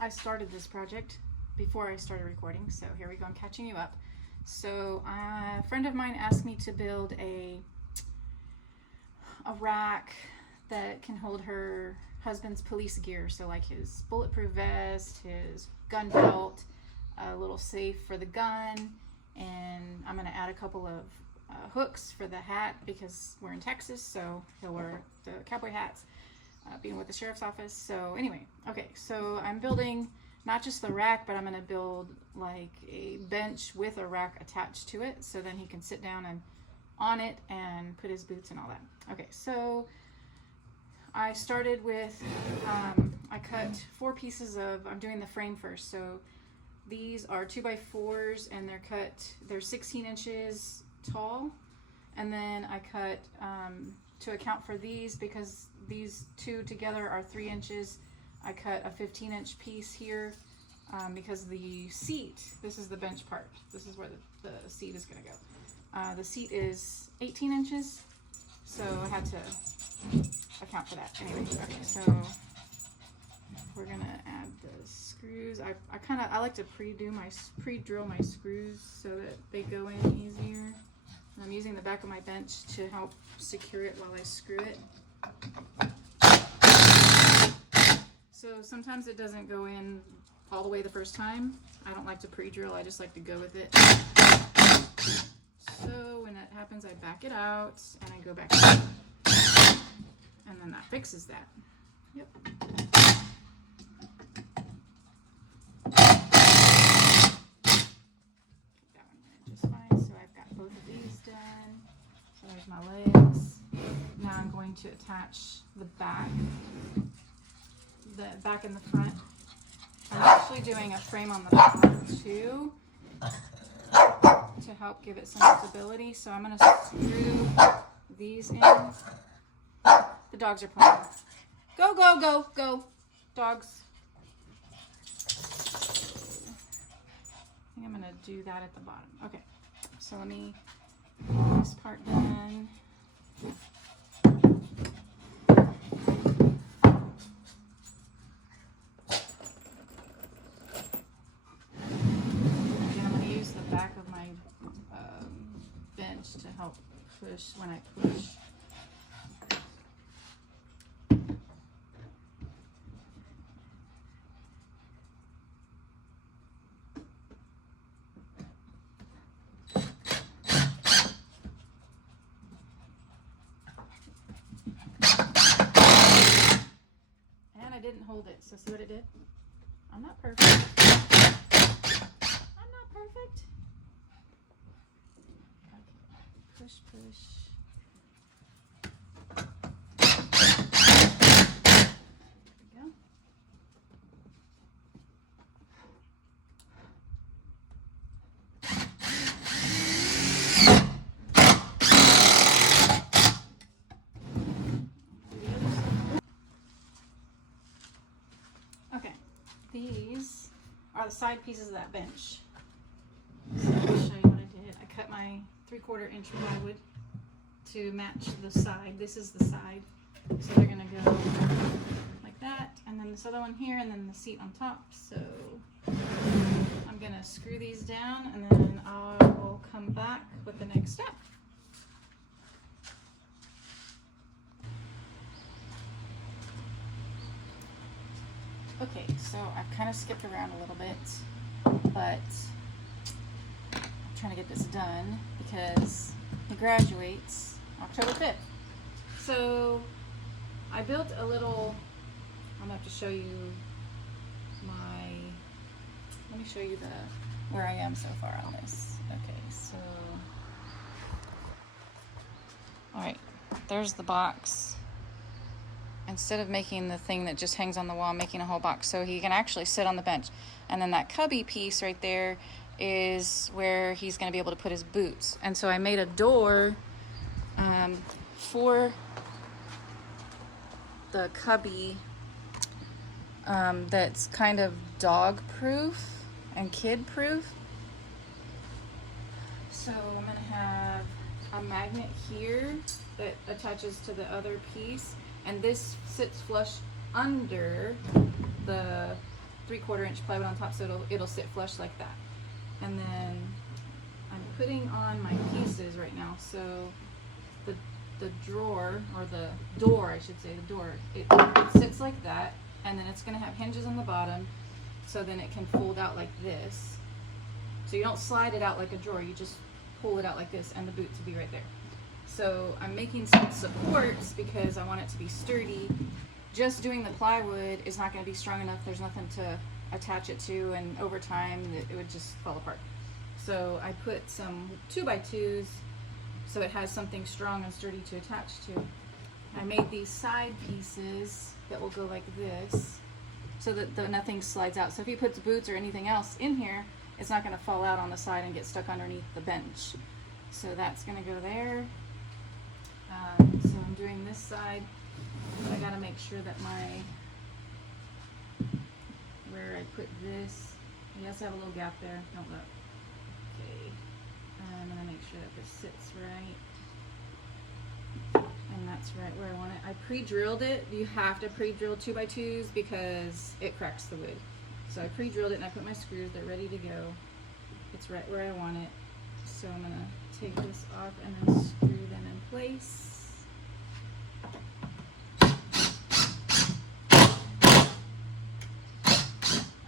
I started this project before I started recording, so here we go. I'm catching you up. So a friend of mine asked me to build a rack that can hold her husband's police gear, so like his bulletproof vest, his gun belt, a little safe for the gun, and I'm going to add a couple of hooks for the hat because we're in Texas, so he'll wear the cowboy hats, being with the sheriff's office. So anyway, okay, so I'm building not just the rack, but I'm going to build like a bench with a rack attached to it, so then he can sit down and on it and put his boots and all that. Okay, so I started with, I cut 4 pieces of, I'm doing the frame first, so these are 2x4s and they're 16 inches tall, and then I cut, to account for these, because these two together are 3 inches, I cut a 15-inch piece here, because the seat, this is the bench part, this is where the seat is going to go. The seat is 18 inches, so I had to account for that. Anyway, okay, so we're going to add the screws. I like to pre-drill my screws so that they go in easier. And I'm using the back of my bench to help secure it while I screw it. So sometimes it doesn't go in all the way the first time. I don't like to pre-drill, I just like to go with it. So when that happens, I back it out and I go back in. And then that fixes that. Yep. That one went in just fine. So I've got both of these done. So there's my legs. Now I'm going to attach the back and the front. I'm actually doing a frame on the front too, to help give it some stability. So I'm going to screw these in. The dogs are playing. Go, go, go, go, dogs. I think I'm going to do that at the bottom. Okay, so let me get this part done. To help push when I push. And I didn't hold it, so see what it did? I'm not perfect. I'm not perfect. Push, push. There we go. Okay, these are the side pieces of that bench. So I'll show you what I did. I cut my 3/4 inch plywood to match the side. This is the side. So they're going to go like that, and then this other one here, and then the seat on top. So I'm going to screw these down, and then I will come back with the next step. Okay, so I've kind of skipped around a little bit, but I'm trying to get this done because he graduates October 5th. So I built a little, I'm going to have to show you let me show you where I am so far on this. Okay, so, all right, there's the box. Instead of making the thing that just hangs on the wall, I'm making a whole box so he can actually sit on the bench. And then that cubby piece right there is where he's going to be able to put his boots. And so I made a door for the cubby that's kind of dog proof and kid proof. So I'm going to have a magnet here that attaches to the other piece, and this sits flush under the 3/4 inch plywood on top, so it'll sit flush like that. And then I'm putting on my pieces right now. So the drawer, or the door, I should say, the door, it sits like that, and then it's going to have hinges on the bottom, so then it can fold out like this. So you don't slide it out like a drawer, you just pull it out like this, and the boots will be right there. So I'm making some supports because I want it to be sturdy. Just doing the plywood is not going to be strong enough. There's nothing to attach it to, and over time it would just fall apart. So I put some 2x2s so it has something strong and sturdy to attach to. I made these side pieces that will go like this so that nothing slides out. So if he puts boots or anything else in here, it's not going to fall out on the side and get stuck underneath the bench. So that's going to go there. So I'm doing this side. I got to make sure that where I put this, he has to have a little gap there. Don't look. Okay. I'm going to make sure that this sits right. And that's right where I want it. I pre-drilled it. You have to pre-drill 2x2s because it cracks the wood. So I pre-drilled it and I put my screws. They're ready to go. It's right where I want it. So I'm going to take this off and then screw them in place.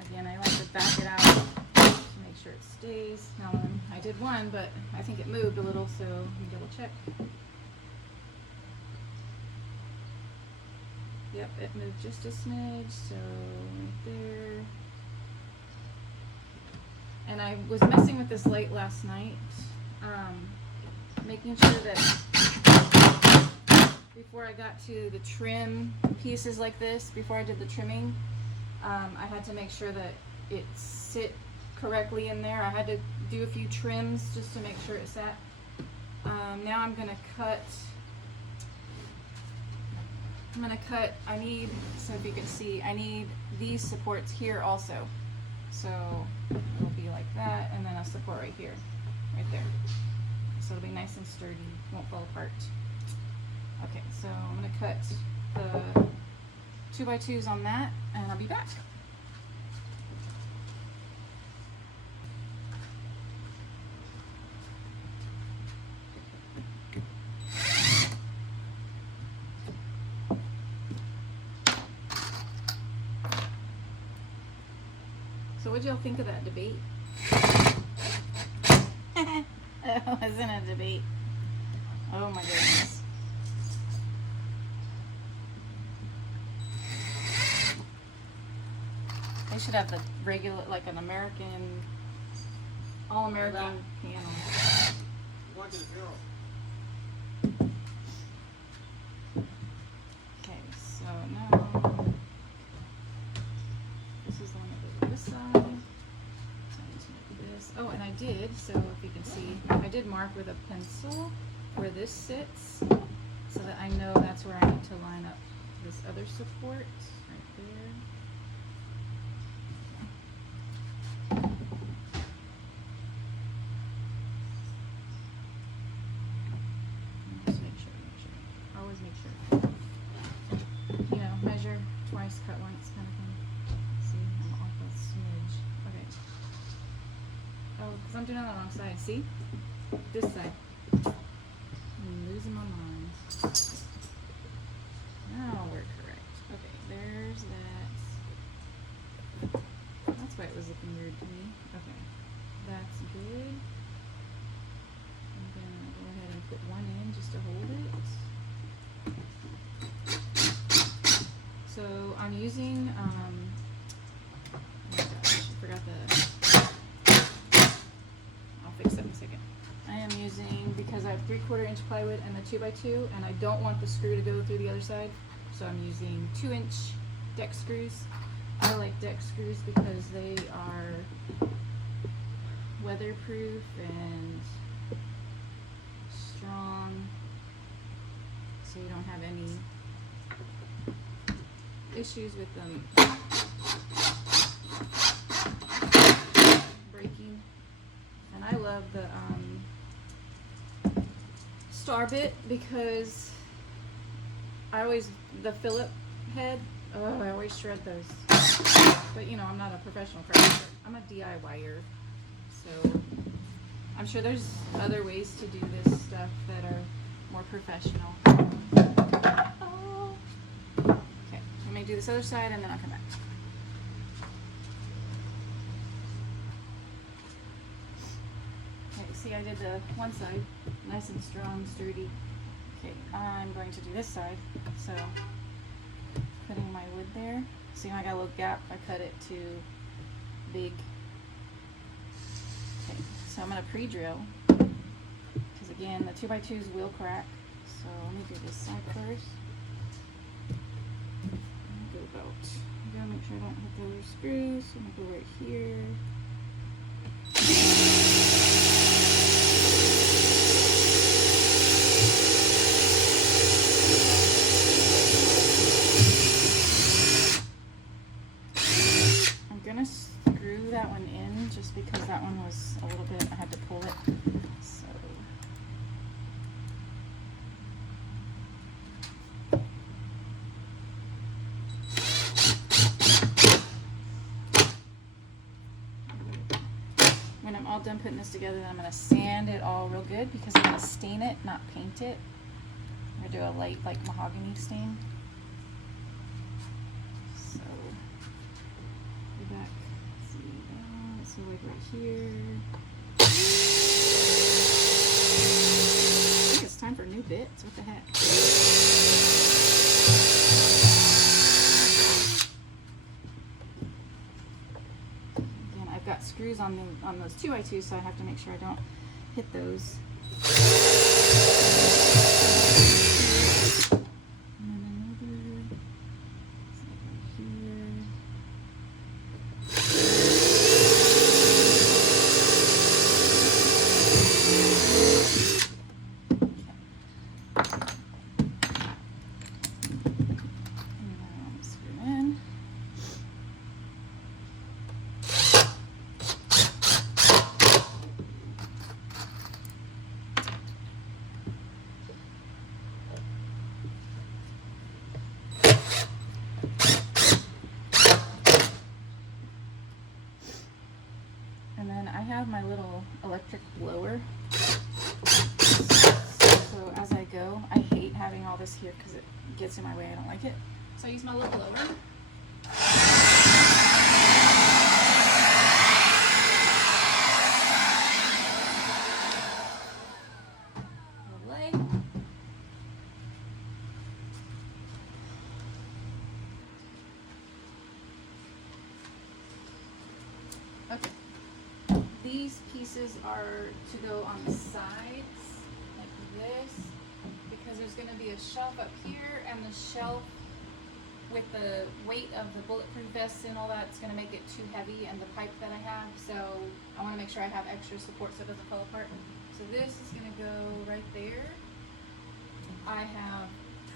Again, I like to back it out to make sure it stays. Now I did one, but I think it moved a little, so let me double check. Yep, it moved just a smidge, so right there. And I was messing with this light last night, making sure that before I got to the trim pieces like this, before I did the trimming, I had to make sure that it sit correctly in there. I had to do a few trims just to make sure it sat. Now I'm gonna cut. I need, so if you can see, I need these supports here also. So it'll be like that, and then a support right here, right there. So it'll be nice and sturdy, won't fall apart. Okay, so I'm gonna cut the 2x2s on that, and I'll be back. So what'd y'all think of that debate? It wasn't a debate. Oh my goodness. They should have the regular, like an American, all-American piano. Okay, so now this is the one that goes on this side. So I need to make this. Oh, and I did, so if you can see, I did mark with a pencil where this sits so that I know that's where I need to line up this other support right there. Just make sure. Always make sure. You know, measure twice, cut once kind of thing. See, I'm off a smidge. Okay. Oh, because I'm doing it on the wrong side. See? This side. I'm losing my mind. Now we're correct. Okay, there's that. That's why it was looking weird to me. Okay, that's good. I'm gonna go ahead and put one in just to hold it. So I'm using, oh my gosh, I forgot I'll fix that in a second. I am using, because I have 3/4 inch plywood and the 2x2, and I don't want the screw to go through the other side, so I'm using 2-inch deck screws. I like deck screws because they are weatherproof and strong, so you don't have any issues with them breaking. And I love the star bit because the Phillip head Oh, I always shred those. But you know, I'm not a professional crafter. I'm a DIYer. So I'm sure there's other ways to do this stuff that are more professional. Oh. Okay, let me do this other side and then I'll come back. Okay, see, I did the one side nice and strong, sturdy. Okay, I'm going to do this side. So putting my wood there. See, I got a little gap. I cut it to big. Okay, so I'm going to pre-drill because again, the 2x2s will crack. So let me do this side first. Go about. I gotta make sure I don't hit the other screws. So I'm gonna go right here. Screw that one in just because that one was a little bit, I had to pull it. So when I'm all done putting this together, then I'm going to sand it all real good because I'm going to stain it, not paint it. I'm going to do a light like mahogany stain. So go back. So like right here. I think it's time for new bits. What the heck? Again, I've got screws on those 2x2s, so I have to make sure I don't hit those. I have my little electric blower, so as I go, I hate having all this here because it gets in my way. I don't like it, so I use my little blower. Okay. These pieces are to go on the sides, like this, because there's going to be a shelf up here, and the shelf with the weight of the bulletproof vest and all that, it's going to make it too heavy, and the pipe that I have, so I want to make sure I have extra support so it doesn't fall apart. So this is going to go right there. I have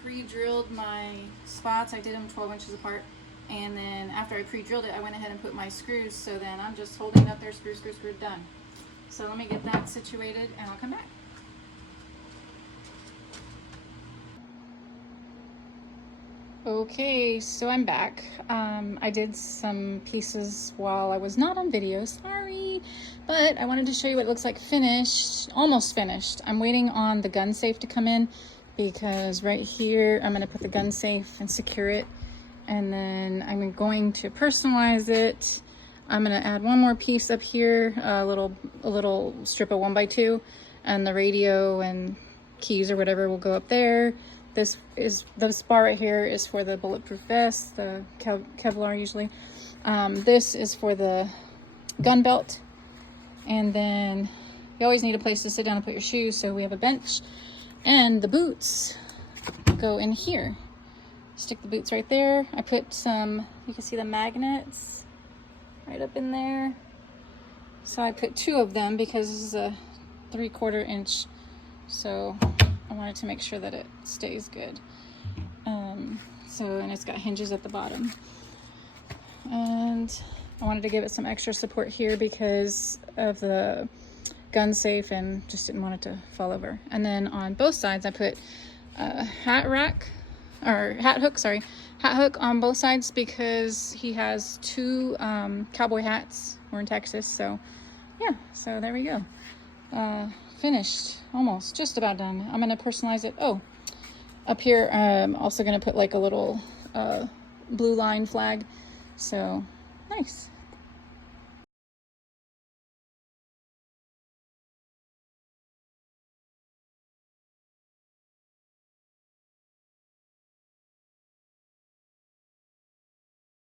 pre-drilled my spots. I did them 12 inches apart. And then after I pre-drilled it, I went ahead and put my screws, so then I'm just holding up there, screw, screw, screw, done. So let me get that situated and I'll come back. Okay, so I'm back. I did some pieces while I was not on video, sorry, but I wanted to show you what it looks like finished, almost finished. I'm waiting on the gun safe to come in because right here I'm gonna put the gun safe and secure it. And then I'm going to personalize it. I'm gonna add one more piece up here, a little strip of 1x2, and the radio and keys or whatever will go up there. This bar right here is for the bulletproof vest, the Kevlar usually. This is for the gun belt. And then you always need a place to sit down and put your shoes, so we have a bench. And the boots go in here. Stick the boots right there. I put some, you can see the magnets right up in there. So I put 2 of them because this is a 3/4 inch. So I wanted to make sure that it stays good. And it's got hinges at the bottom. And I wanted to give it some extra support here because of the gun safe and just didn't want it to fall over. And then on both sides I put a hat hat hook on both sides because he has two cowboy hats. We're in Texas, so yeah, so there we go. Finished, almost, just about done. I'm gonna personalize it. Oh, up here, I'm also gonna put like a little blue line flag. So nice.